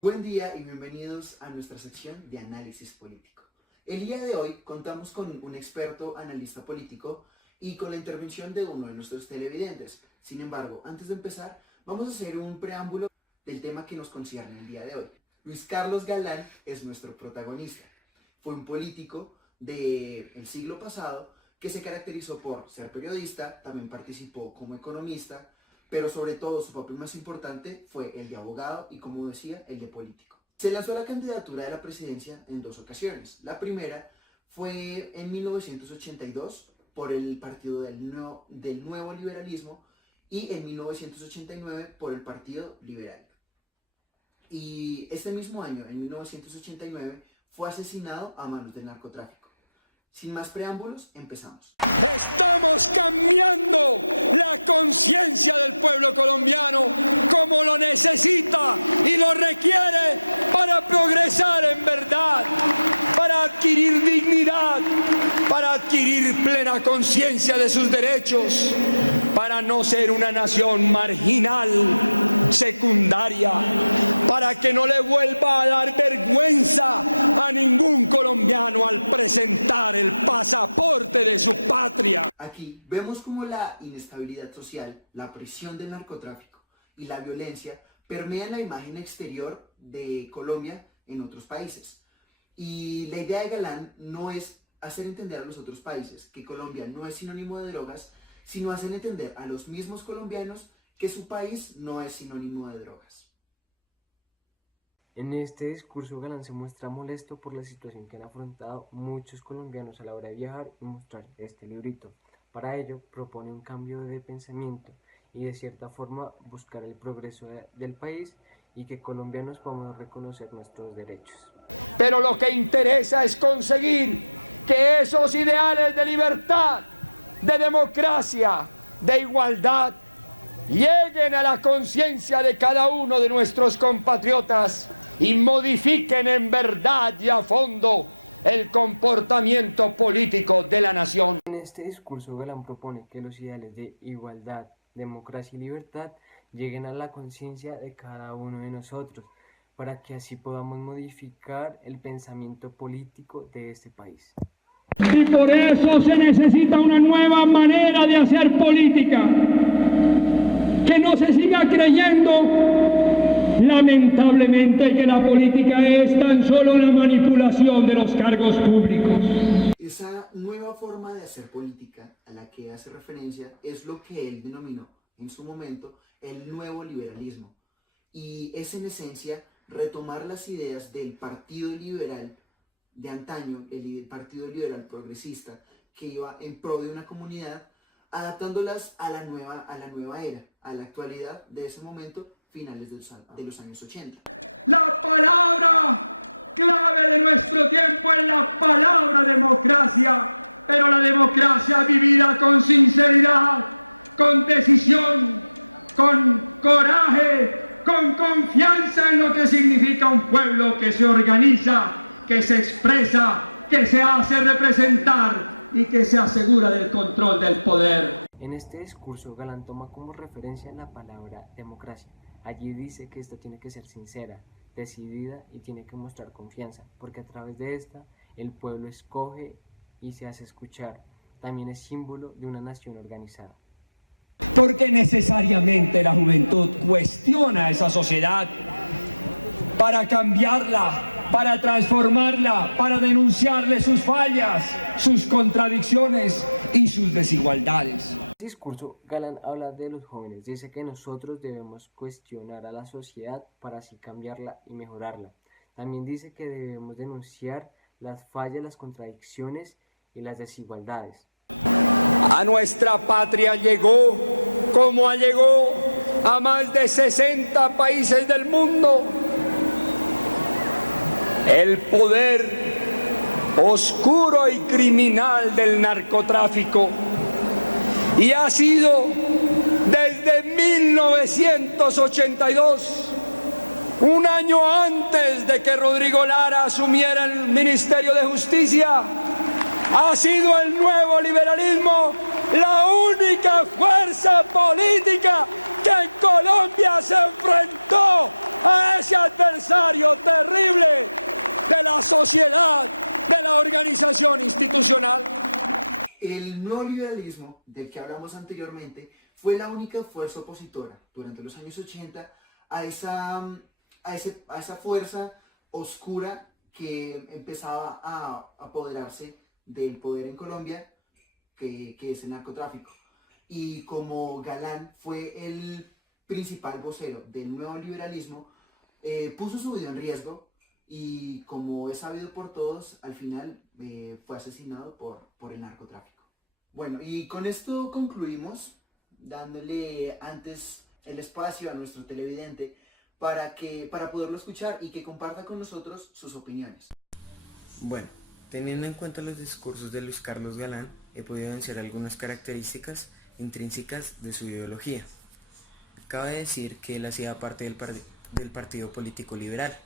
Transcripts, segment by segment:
Buen día y bienvenidos a nuestra sección de análisis político. El día de hoy contamos con un experto analista político y con la intervención de uno de nuestros televidentes. Sin embargo, antes de empezar, vamos a hacer un preámbulo del tema que nos concierne el día de hoy. Luis Carlos Galán es nuestro protagonista. Fue un político del siglo pasado que se caracterizó por ser periodista, también participó como economista, pero sobre todo su papel más importante fue el de abogado y, como decía, el de político. Se lanzó a la candidatura de la presidencia en dos ocasiones. La primera fue en 1982 por el Partido del Nuevo Liberalismo y en 1989 por el Partido Liberal. Y este mismo año, en 1989, fue asesinado a manos del narcotráfico. Sin más preámbulos, empezamos. Estamos cambiando la conciencia del pueblo colombiano como lo necesita y lo requiere para progresar en verdad, para adquirir dignidad, para adquirir plena conciencia de sus derechos, para no ser una nación marginal, secundaria, para que no le vuelva a dar vergüenza a ningún colombiano al presentar el pasaporte de su patria. Aquí vemos cómo la inestabilidad social, la presión del narcotráfico y la violencia permean la imagen exterior de Colombia en otros países. Y la idea de Galán no es hacer entender a los otros países que Colombia no es sinónimo de drogas, sino hacer entender a los mismos colombianos que su país no es sinónimo de drogas. En este discurso, Galán se muestra molesto por la situación que han afrontado muchos colombianos a la hora de viajar y mostrar este librito. Para ello, propone un cambio de pensamiento y de cierta forma buscar el progreso del país y que colombianos podamos reconocer nuestros derechos. Pero lo que interesa es conseguir que esos ideales de libertad, de democracia, de igualdad, lleguen a la conciencia de cada uno de nuestros compatriotas y modifiquen en verdad y a fondo el comportamiento político de la nación. En este discurso, Galán propone que los ideales de igualdad, democracia y libertad lleguen a la conciencia de cada uno de nosotros, para que así podamos modificar el pensamiento político de este país. Y por eso se necesita una nueva manera de hacer política, que no se siga creyendo lamentablemente que la política es tan solo la manipulación de los cargos públicos. Esa nueva forma de hacer política a la que hace referencia es lo que él denominó en su momento el nuevo liberalismo, y es en esencia retomar las ideas del Partido Liberal de antaño, el Partido Liberal Progresista, que iba en pro de una comunidad, adaptándolas a la nueva era, a la actualidad de ese momento, finales de los años 80. La palabra clave de nuestro tiempo es la palabra democracia, pero la democracia vivida con sinceridad, con decisión, con coraje, con confianza en lo que significa un pueblo que se organiza, que se expresa, que se hace representar y que se asegura del control del poder. En este discurso, Galán toma como referencia la palabra democracia. Allí dice que esta tiene que ser sincera, decidida y tiene que mostrar confianza, porque a través de esta el pueblo escoge y se hace escuchar. También es símbolo de una nación organizada. Porque necesariamente la juventud cuestiona esa sociedad para cambiarla, para transformarla, para denunciarle sus fallas, sus contradicciones y sus desigualdades. En este discurso, Galán habla de los jóvenes. Dice que nosotros debemos cuestionar a la sociedad para así cambiarla y mejorarla. También dice que debemos denunciar las fallas, las contradicciones y las desigualdades. A nuestra patria llegó, como llegó a más de 60 países del mundo, el poder oscuro y criminal del narcotráfico, y ha sido desde 1982, un año antes de que Rodrigo Lara asumiera el Ministerio de Justicia, ha sido el nuevo liberalismo la única fuerza política que en Colombia se enfrentó a ese adversario terrible de la sociedad, de la organización institucional. El neoliberalismo, del que hablamos anteriormente, fue la única fuerza opositora durante los años 80 a esa fuerza oscura que empezaba a apoderarse del poder en Colombia, que es el narcotráfico. Y como Galán fue el principal vocero del nuevo liberalismo, puso su vida en riesgo y, como es sabido por todos, al final fue asesinado por el narcotráfico. Bueno, y con esto concluimos, dándole antes el espacio a nuestro televidente para poderlo escuchar y que comparta con nosotros sus opiniones. Bueno, teniendo en cuenta los discursos de Luis Carlos Galán, he podido vencer algunas características intrínsecas de su ideología. Cabe decir que él hacía parte del Partido Político Liberal.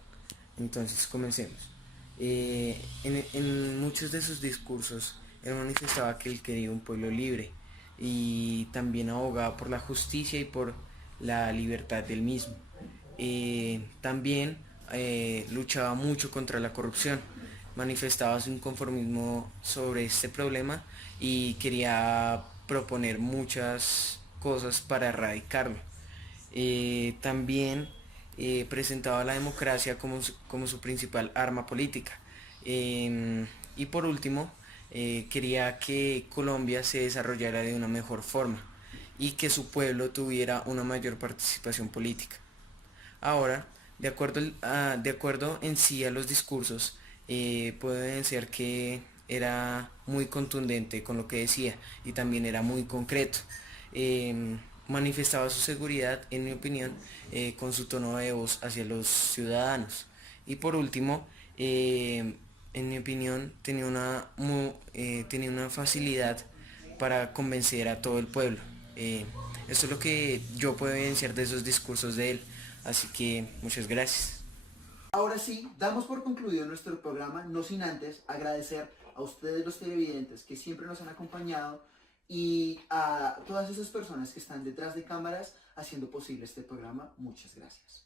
Entonces, comencemos. En muchos de sus discursos, él manifestaba que él quería un pueblo libre y también abogaba por la justicia y por la libertad del mismo. También luchaba mucho contra la corrupción, manifestaba su inconformismo sobre este problema y quería proponer muchas cosas para erradicarlo. También presentaba la democracia como su principal arma política. Y por último, quería que Colombia se desarrollara de una mejor forma y que su pueblo tuviera una mayor participación política. Ahora, de acuerdo en sí a los discursos, puede ser que era muy contundente con lo que decía y también era muy concreto. Manifestaba su seguridad, en mi opinión, con su tono de voz hacia los ciudadanos. Y por último, en mi opinión, tenía una facilidad para convencer a todo el pueblo. Eso es lo que yo puedo evidenciar de esos discursos de él. Así que muchas gracias. Ahora sí, damos por concluido nuestro programa, no sin antes agradecer a ustedes los televidentes que siempre nos han acompañado y a todas esas personas que están detrás de cámaras haciendo posible este programa. Muchas gracias.